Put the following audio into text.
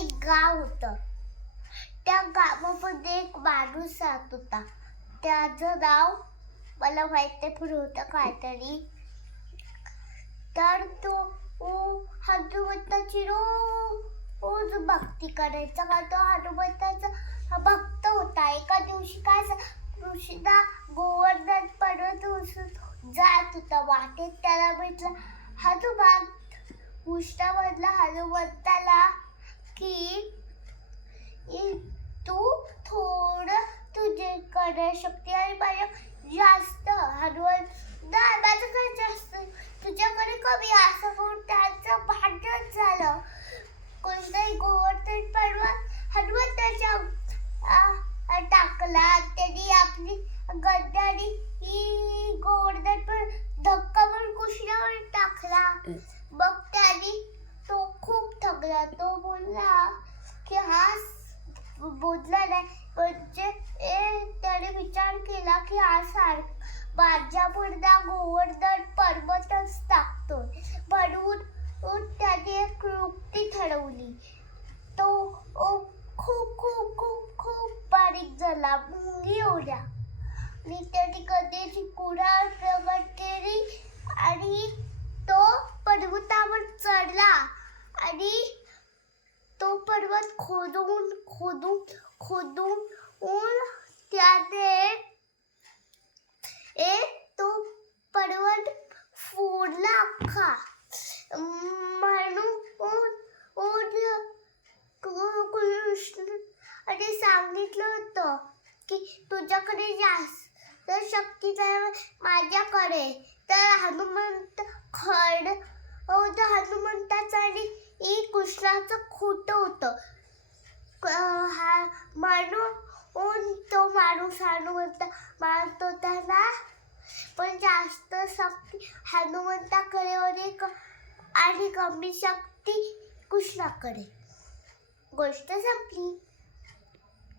एक गाव होतं. त्या गावामध्ये एक माणूस राहत होता. त्याचं नाव मला माहित नाही पण होतं काहीतरी. तर तो हनुमंताची रोज भक्ती करायचा. का तो हनुमंताचा भक्त होता. एका दिवशी काय ऋषीदा गोवर्धन पर्वत जात होता. वाटेत त्याला म्हटलं हनुमंत, कृष्ण म्हटलं हनुमंताला की तू थोडं तुझ्याकडे शक्ती आणि माझ्या जास्त. हनुमंत माझं काय जास्त, तुझ्याकडे कमी. असं करून त्यांचं भांडण झालं. कृष्ण गोवर्धन पर्वत हनुमंताच्या टाकला. त्यांनी आपली गद्दारी गोवर्धन पण धक्का मारून कृष्णावर टाकला. मग त्याने तो खूप थकला. तो बोलला की हा बोलला नाही म्हणजे त्याने विचार केला की हा माझ्या पुन्हा गोवर्धन पर्वतच टाकतोय. म्हणून त्याने एक युक्ती ठरवली. तो खूप खूप खूप खूप बारीक झाला, मुंगी एवढ्या. आणि त्याने गदेची कुऱ्हाड प्रगट केली आणि तो पर्वतावर चढला. आणि तो पर्वत खोदून खोदून खोदून त्याने तो पर्वत फोडला अख्खा. म्हणून कृष्ण आणि सांगितलं होतं की तुझ्याकडे जास्त शक्ती माझ्याकडे. तर हनुमंत हनुमंताचं आणि कृष्णाचं खोटं होतं. म्हणून तो माणूस हनुमंत मारत होता ना. पण जास्त शक्ती हनुमंताकडे आणि कमी शक्ती कृष्णाकडे. गोष्ट संपली.